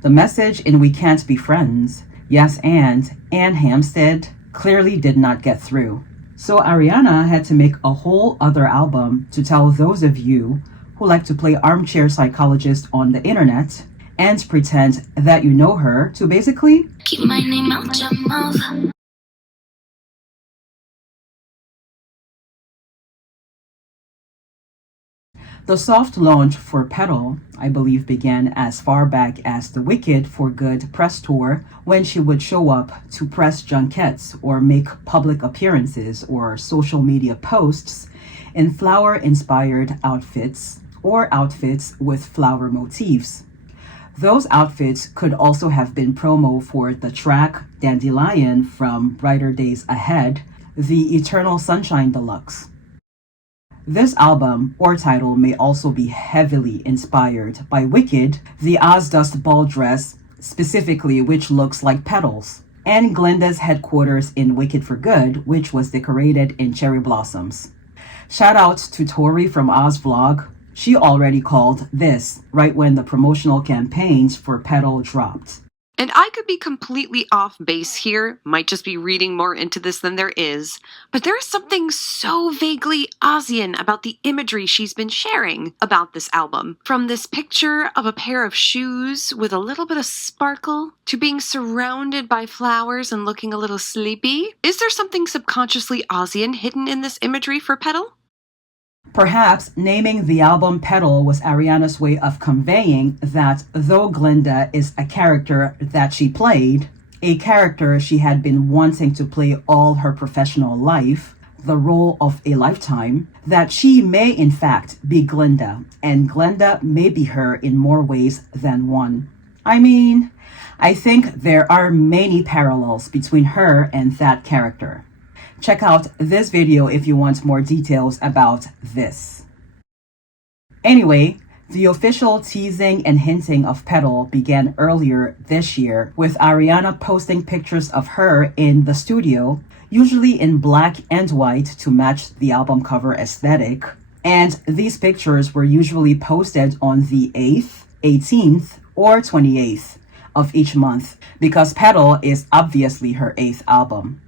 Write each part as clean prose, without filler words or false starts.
The message in We Can't Be Friends, Yes and Hampstead clearly did not get through. So Ariana had to make a whole other album to tell those of you who like to play armchair psychologist on the internet and pretend that you know her to basically keep my name out your mouth. The soft launch for Petal, I believe, began as far back as the Wicked for Good press tour, when she would show up to press junkets or make public appearances or social media posts in flower-inspired outfits or outfits with flower motifs. Those outfits could also have been promo for the track Dandelion from Brighter Days Ahead, the Eternal Sunshine Deluxe. This album or title may also be heavily inspired by Wicked, the Ozdust ball dress specifically, which looks like petals, and Glinda's headquarters in Wicked for Good, which was decorated in cherry blossoms. Shout out to Tori from Oz Vlog. She already called this right when the promotional campaigns for Petal dropped. And I could be completely off base here, might just be reading more into this than there is, but there is something so vaguely Ozian about the imagery she's been sharing about this album. From this picture of a pair of shoes with a little bit of sparkle, to being surrounded by flowers and looking a little sleepy. Is there something subconsciously Ozian hidden in this imagery for Petal? Perhaps naming the album Petal was Ariana's way of conveying that though Glinda is a character that she played, a character she had been wanting to play all her professional life, the role of a lifetime, that she may in fact be Glinda, and Glinda may be her in more ways than one. I mean, I think there are many parallels between her and that character. Check out this video if you want more details about this. Anyway, the official teasing and hinting of Petal began earlier this year, with Ariana posting pictures of her in the studio, usually in black and white to match the album cover aesthetic. And these pictures were usually posted on the 8th, 18th, or 28th of each month, because Petal is obviously her 8th album.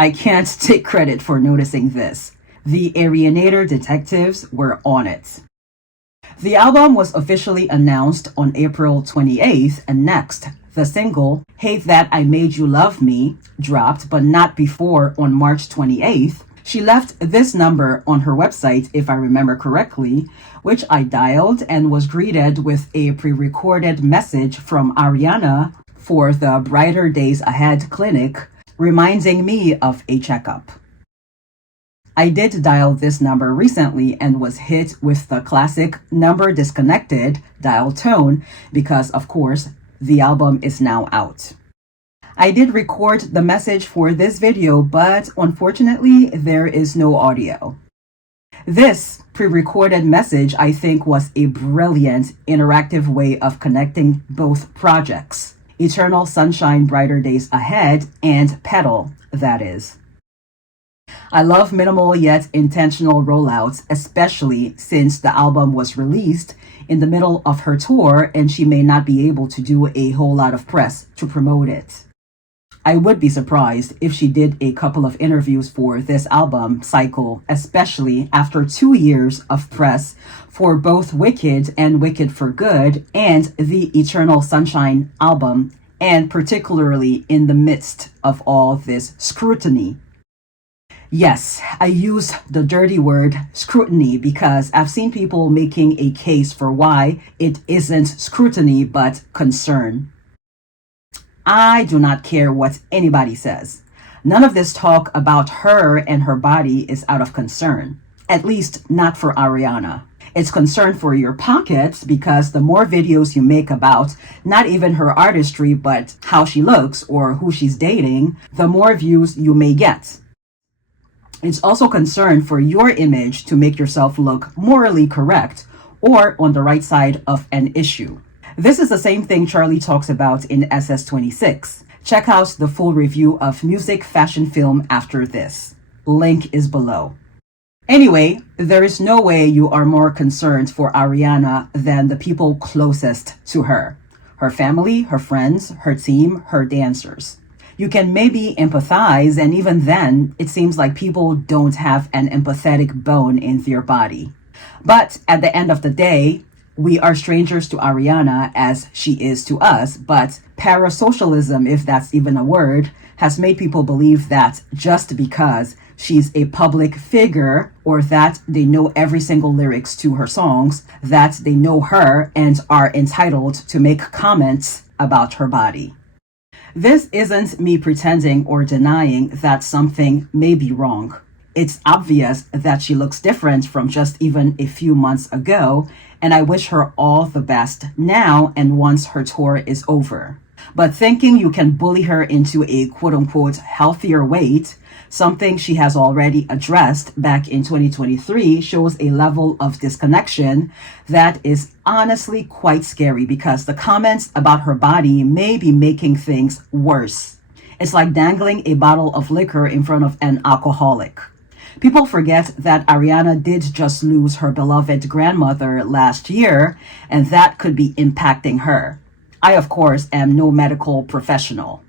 I can't take credit for noticing this. The Arianator detectives were on it. The album was officially announced on April 28th, and next, the single, Hate That I Made You Love Me, dropped, but not before on March 28th. She left this number on her website, if I remember correctly, which I dialed and was greeted with a pre-recorded message from Ariana for the Brighter Days Ahead clinic, reminding me of a checkup. I did dial this number recently and was hit with the classic number disconnected dial tone because, of course, the album is now out. I did record the message for this video, but unfortunately, there is no audio. This pre-recorded message, I think, was a brilliant interactive way of connecting both projects. Eternal Sunshine, Brighter Days Ahead, and Petal, that is. I love minimal yet intentional rollouts, especially since the album was released in the middle of her tour and she may not be able to do a whole lot of press to promote it. I would be surprised if she did a couple of interviews for this album cycle, especially after 2 years of press for both Wicked and Wicked for Good and the Eternal Sunshine album, and particularly in the midst of all this scrutiny. Yes, I use the dirty word scrutiny because I've seen people making a case for why it isn't scrutiny but concern. I do not care what anybody says. None of this talk about her and her body is out of concern, at least not for Ariana. It's concern for your pockets because the more videos you make about not even her artistry but how she looks or who she's dating, the more views you may get. It's also concern for your image to make yourself look morally correct or on the right side of an issue. This is the same thing Charlie talks about in SS26. Check out the full review of Music Fashion Film after this. Link is below. Anyway, there is no way you are more concerned for Ariana than the people closest to her. her family, her friends, her team, her dancers. You can maybe empathize, and even then, it seems like people don't have an empathetic bone in their body. But at the end of the day, we are strangers to Ariana as she is to us, but parasocialism, if that's even a word, has made people believe that just because she's a public figure or that they know every single lyrics to her songs, that they know her and are entitled to make comments about her body. This isn't me pretending or denying that something may be wrong. It's obvious that she looks different from just even a few months ago, and I wish her all the best now and once her tour is over. But thinking you can bully her into a quote-unquote healthier weight, something she has already addressed back in 2023, shows a level of disconnection that is honestly quite scary because the comments about her body may be making things worse. It's like dangling a bottle of liquor in front of an alcoholic. People forget that Ariana did just lose her beloved grandmother last year, and that could be impacting her. I, of course, am no medical professional.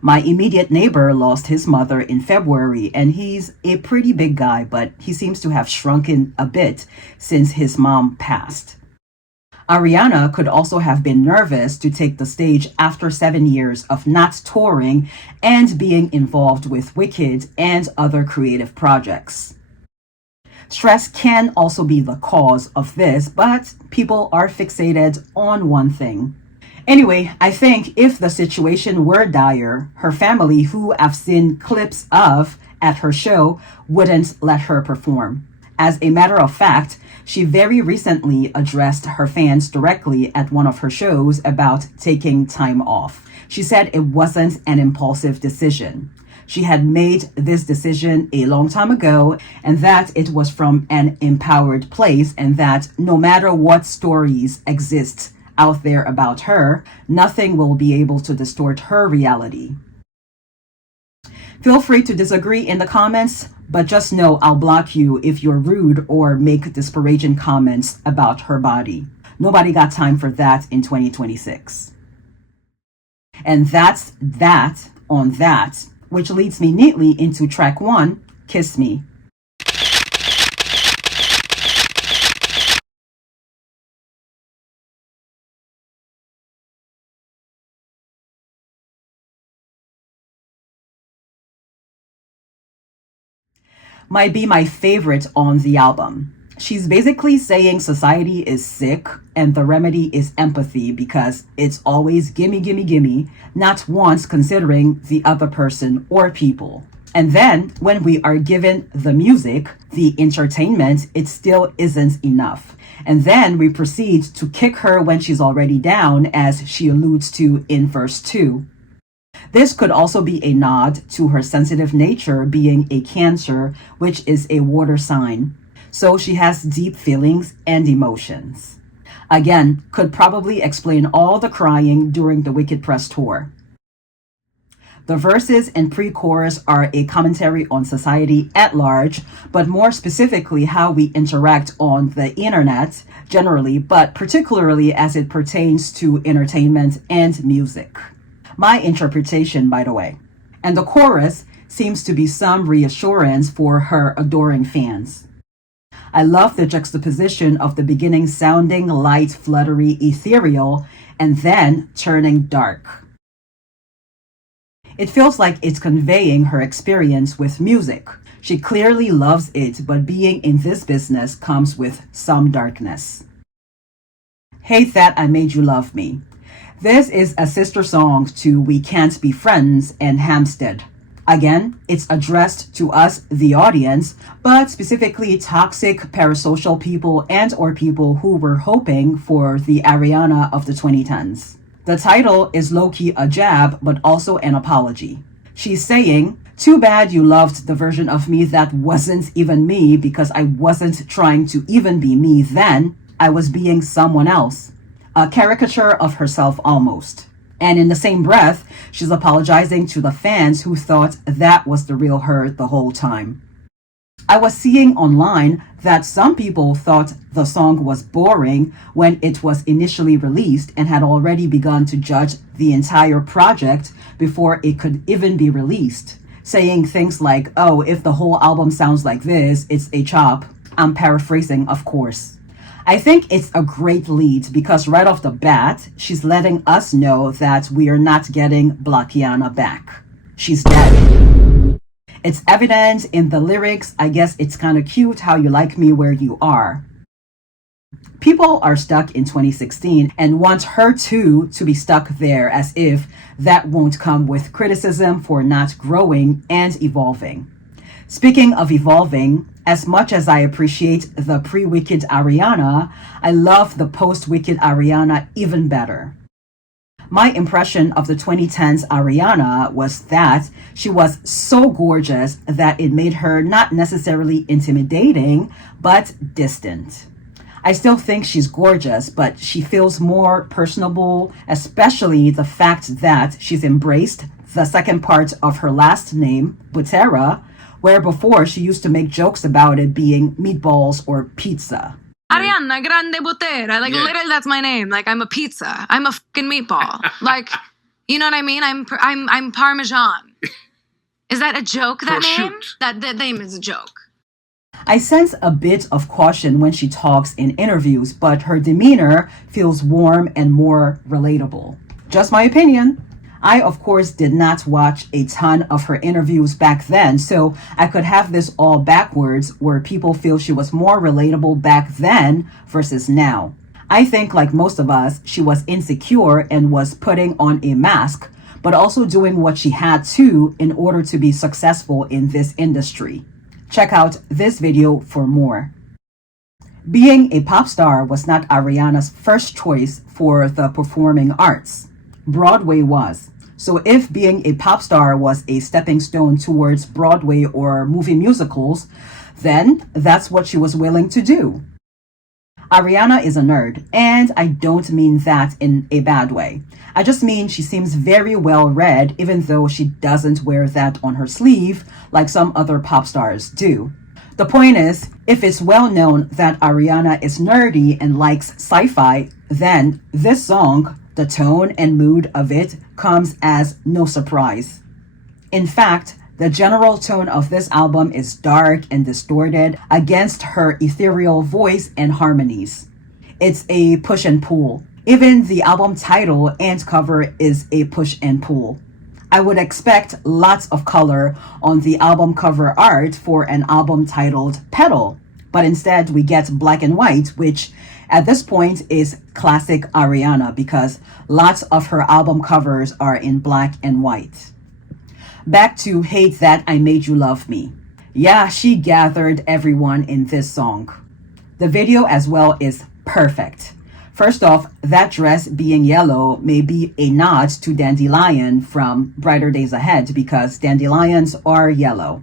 My immediate neighbor lost his mother in February, and he's a pretty big guy, but he seems to have shrunken a bit since his mom passed. Ariana could also have been nervous to take the stage after 7 years of not touring and being involved with Wicked and other creative projects. Stress can also be the cause of this, but people are fixated on one thing. Anyway, I think if the situation were dire, her family, who I've seen clips of at her show, wouldn't let her perform. As a matter of fact, she very recently addressed her fans directly at one of her shows about taking time off. She said it wasn't an impulsive decision. She had made this decision a long time ago, and that it was from an empowered place, and that no matter what stories exist out there about her, nothing will be able to distort her reality. Feel free to disagree in the comments, but just know I'll block you if you're rude or make disparaging comments about her body. Nobody got time for that in 2026. And that's that on that, which leads me neatly into track 1, Kiss Me. Might be my favorite on the album. She's basically saying society is sick and the remedy is empathy because it's always gimme, gimme, gimme, not once considering the other person or people. And then when we are given the music, the entertainment, it still isn't enough. And then we proceed to kick her when she's already down, as she alludes to in verse 2. This could also be a nod to her sensitive nature being a Cancer, which is a water sign. So she has deep feelings and emotions. Again, could probably explain all the crying during the Wicked press tour. The verses and pre-chorus are a commentary on society at large, but more specifically how we interact on the internet generally, but particularly as it pertains to entertainment and music. My interpretation, by the way. And the chorus seems to be some reassurance for her adoring fans. I love the juxtaposition of the beginning sounding light, fluttery, ethereal, and then turning dark. It feels like it's conveying her experience with music. She clearly loves it, but being in this business comes with some darkness. Hate That I Made You Love Me. This is a sister song to We Can't Be Friends and Hampstead. Again, it's addressed to us, the audience, but specifically toxic parasocial people and or people who were hoping for the Ariana of the 2010s. The title is low-key a jab, but also an apology. She's saying, too bad you loved the version of me that wasn't even me because I wasn't trying to even be me then. I was being someone else. A caricature of herself almost. And in the same breath, she's apologizing to the fans who thought that was the real her the whole time. I was seeing online that some people thought the song was boring when it was initially released and had already begun to judge the entire project before it could even be released, saying things like, oh, if the whole album sounds like this, it's a chop. I'm paraphrasing, of course. I think it's a great lead because right off the bat, she's letting us know that we are not getting Blackiana back. She's dead. It's evident in the lyrics. I guess it's kind of cute how you like me where you are. People are stuck in 2016 and want her too to be stuck there, as if that won't come with criticism for not growing and evolving. Speaking of evolving, as much as I appreciate the pre-Wicked Ariana, I love the post-Wicked Ariana even better. My impression of the 2010s Ariana was that she was so gorgeous that it made her not necessarily intimidating, but distant. I still think she's gorgeous, but she feels more personable, especially the fact that she's embraced the second part of her last name, Butera, where before she used to make jokes about it being meatballs or pizza. Ariana Grande Botera. Like, literally, that's my name. Like, I'm a pizza. I'm a fucking meatball. Like, you know what I mean? I'm Parmesan. Is that a joke, that name? That name is a joke. I sense a bit of caution when she talks in interviews, but her demeanor feels warm and more relatable. Just my opinion. I, of course, did not watch a ton of her interviews back then, so I could have this all backwards where people feel she was more relatable back then versus now. I think, like most of us, she was insecure and was putting on a mask, but also doing what she had to in order to be successful in this industry. Check out this video for more. Being a pop star was not Ariana's first choice for the performing arts. Broadway was. So if being a pop star was a stepping stone towards Broadway or movie musicals, then that's what she was willing to do. Ariana is a nerd, and I don't mean that in a bad way. I just mean she seems very well read, even though she doesn't wear that on her sleeve like some other pop stars do. The point is, if it's well known that Ariana is nerdy and likes sci-fi, then this song, the tone and mood of it, comes as no surprise. In fact, the general tone of this album is dark and distorted against her ethereal voice and harmonies. It's a push and pull. Even the album title and cover is a push and pull. I would expect lots of color on the album cover art for an album titled Petal, but instead we get black and white, which at this point is classic Ariana because lots of her album covers are in black and white. Back to Hate That I Made You Love Me. Yeah, she gathered everyone in this song. The video as well is perfect. First off, that dress being yellow may be a nod to Dandelion from Brighter Days Ahead because dandelions are yellow.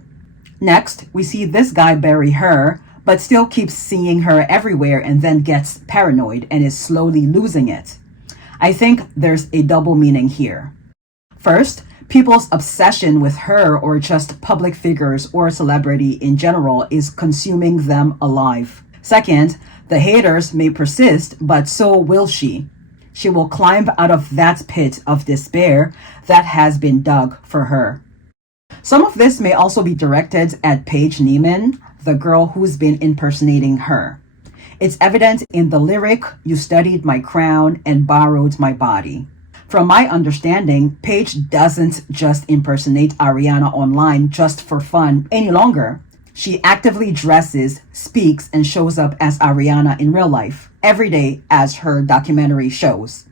Next, we see this guy bury her, but still keeps seeing her everywhere and then gets paranoid and is slowly losing it. I think there's a double meaning here. First, people's obsession with her or just public figures or celebrity in general is consuming them alive. Second, the haters may persist, but so will she. She will climb out of that pit of despair that has been dug for her. Some of this may also be directed at Paige Neimann, the girl who's been impersonating her. It's evident in the lyric, "You studied my crown and borrowed my body." From my understanding, Paige doesn't just impersonate Ariana online just for fun any longer. She actively dresses, speaks, and shows up as Ariana in real life, every day as her documentary shows.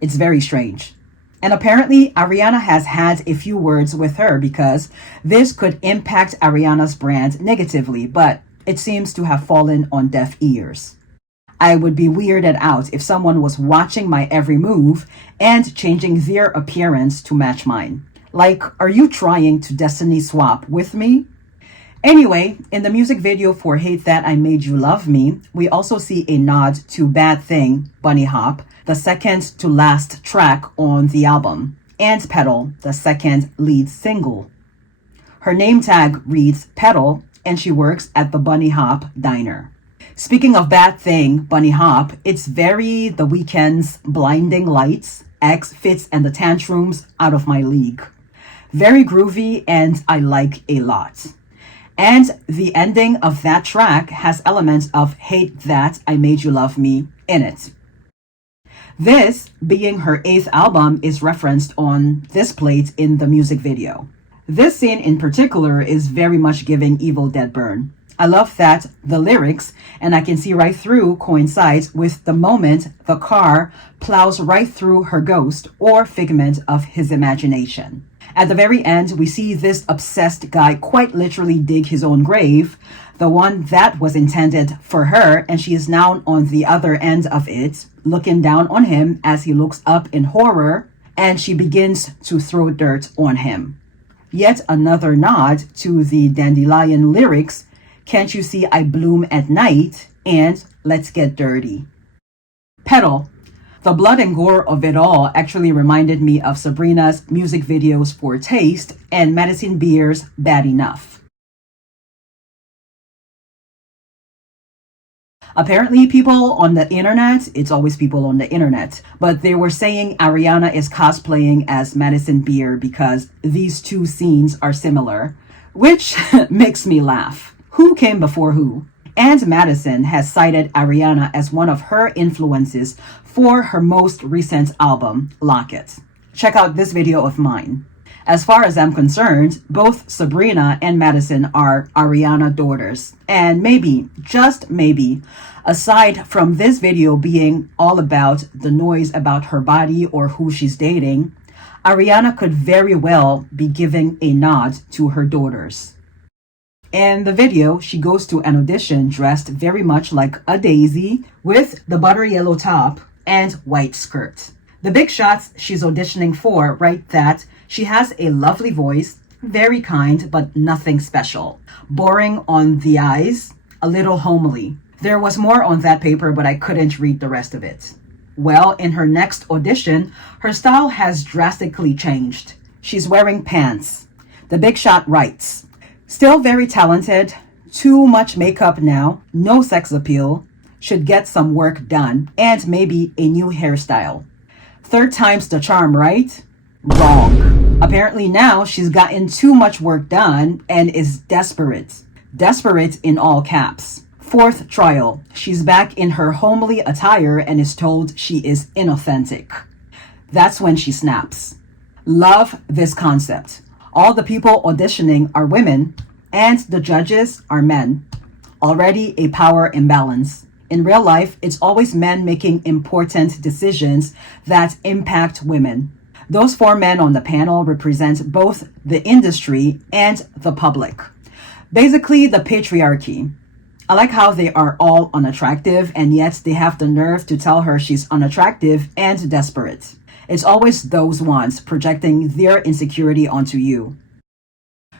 It's very strange. And apparently, Ariana has had a few words with her because this could impact Ariana's brand negatively, but it seems to have fallen on deaf ears. I would be weirded out if someone was watching my every move and changing their appearance to match mine. Like, are you trying to destiny swap with me? Anyway, in the music video for Hate That I Made You Love Me, we also see a nod to Bad Thing, Bunny Hop, the second to last track on the album, and Petal, the second lead single. Her name tag reads Petal, and she works at the Bunny Hop Diner. Speaking of bad thing, Bunny Hop, it's very The Weeknd's Blinding Lights, X Fits and the Tantrums out of my league. Very groovy and I like a lot. And the ending of that track has elements of Hate That I Made You Love Me in it. This, being her 8th album, is referenced on this plate in the music video. This scene in particular is very much giving Evil Dead burn. I love that the lyrics, and I can see right through, coincides with the moment the car plows right through her ghost or figment of his imagination. At the very end, we see this obsessed guy quite literally dig his own grave, the one that was intended for her, and she is now on the other end of it, looking down on him as he looks up in horror, and she begins to throw dirt on him. Yet another nod to the Dandelion lyrics, Can't You See I Bloom at Night, and Let's Get Dirty. Petal. The blood and gore of it all actually reminded me of Sabrina's music videos for Taste and Madison Beer's Bad Enough. Apparently people on the internet, it's always people on the internet, but they were saying Ariana is cosplaying as Madison Beer because these two scenes are similar, which makes me laugh. Who came before who? And Madison has cited Ariana as one of her influences for her most recent album, Lock It. Check out this video of mine. As far as I'm concerned, both Sabrina and Madison are Ariana daughters. And maybe, just maybe, aside from this video being all about the noise about her body or who she's dating, Ariana could very well be giving a nod to her daughters. In the video, she goes to an audition dressed very much like a daisy with the butter yellow top and white skirt. The big shots she's auditioning for write that she has a lovely voice, very kind, but nothing special. Boring on the eyes, a little homely. There was more on that paper, but I couldn't read the rest of it. Well, in her next audition, her style has drastically changed. She's wearing pants. The big shot writes, still very talented, too much makeup now, no sex appeal, should get some work done, and maybe a new hairstyle. Third time's the charm, right? Wrong. Apparently now she's gotten too much work done and is desperate. Desperate in all caps. Fourth trial, she's back in her homely attire and is told she is inauthentic. That's when she snaps. Love this concept. All the people auditioning are women, and the judges are men. Already a power imbalance. In real life, it's always men making important decisions that impact women. Those 4 men on the panel represent both the industry and the public. Basically, the patriarchy. I like how they are all unattractive, and yet they have the nerve to tell her she's unattractive and desperate. It's always those ones projecting their insecurity onto you.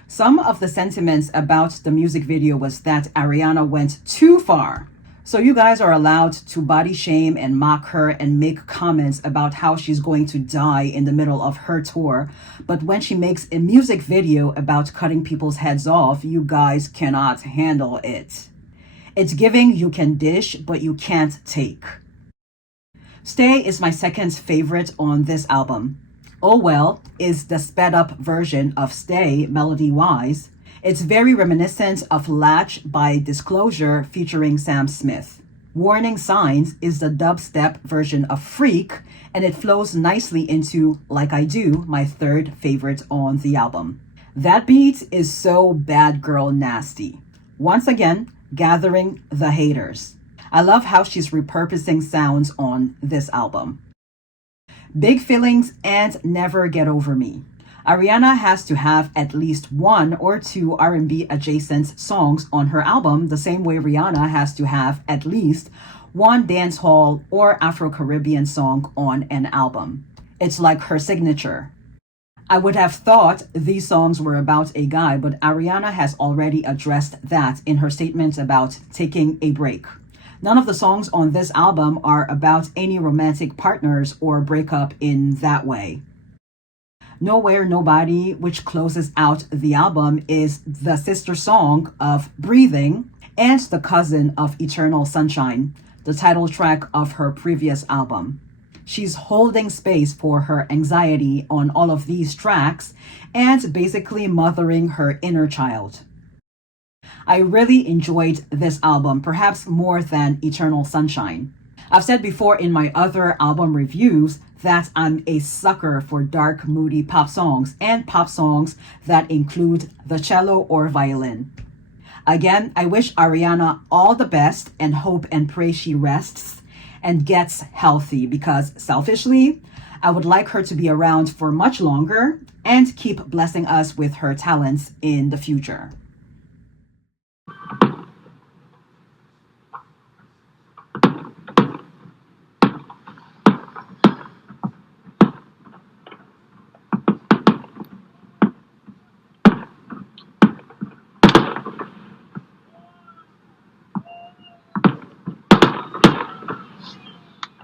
Some of the sentiments about the music video was that Ariana went too far. So you guys are allowed to body shame and mock her and make comments about how she's going to die in the middle of her tour. But when she makes a music video about cutting people's heads off, you guys cannot handle it. It's giving you can dish, but you can't take. Stay is my second favorite on this album. Oh Well is the sped up version of Stay melody-wise. It's very reminiscent of Latch by Disclosure featuring Sam Smith. Warning Signs is the dubstep version of Freak, and it flows nicely into Like I Do, my third favorite on the album. That beat is so bad girl nasty. Once again, gathering the haters. I love how she's repurposing sounds on this album. Big Feelings and Never Get Over Me. Ariana has to have at least 1 or 2 R&B adjacent songs on her album, the same way Rihanna has to have at least 1 dancehall or Afro-Caribbean song on an album. It's like her signature. I would have thought these songs were about a guy, but Ariana has already addressed that in her statements about taking a break. None of the songs on this album are about any romantic partners or breakup in that way. Nowhere Nobody, which closes out the album, is the sister song of Breathing and the cousin of Eternal Sunshine, the title track of her previous album. She's holding space for her anxiety on all of these tracks and basically mothering her inner child. I really enjoyed this album, perhaps more than Eternal Sunshine. I've said before in my other album reviews that I'm a sucker for dark, moody pop songs and pop songs that include the cello or violin. Again, I wish Ariana all the best and hope and pray she rests and gets healthy, because selfishly, I would like her to be around for much longer and keep blessing us with her talents in the future.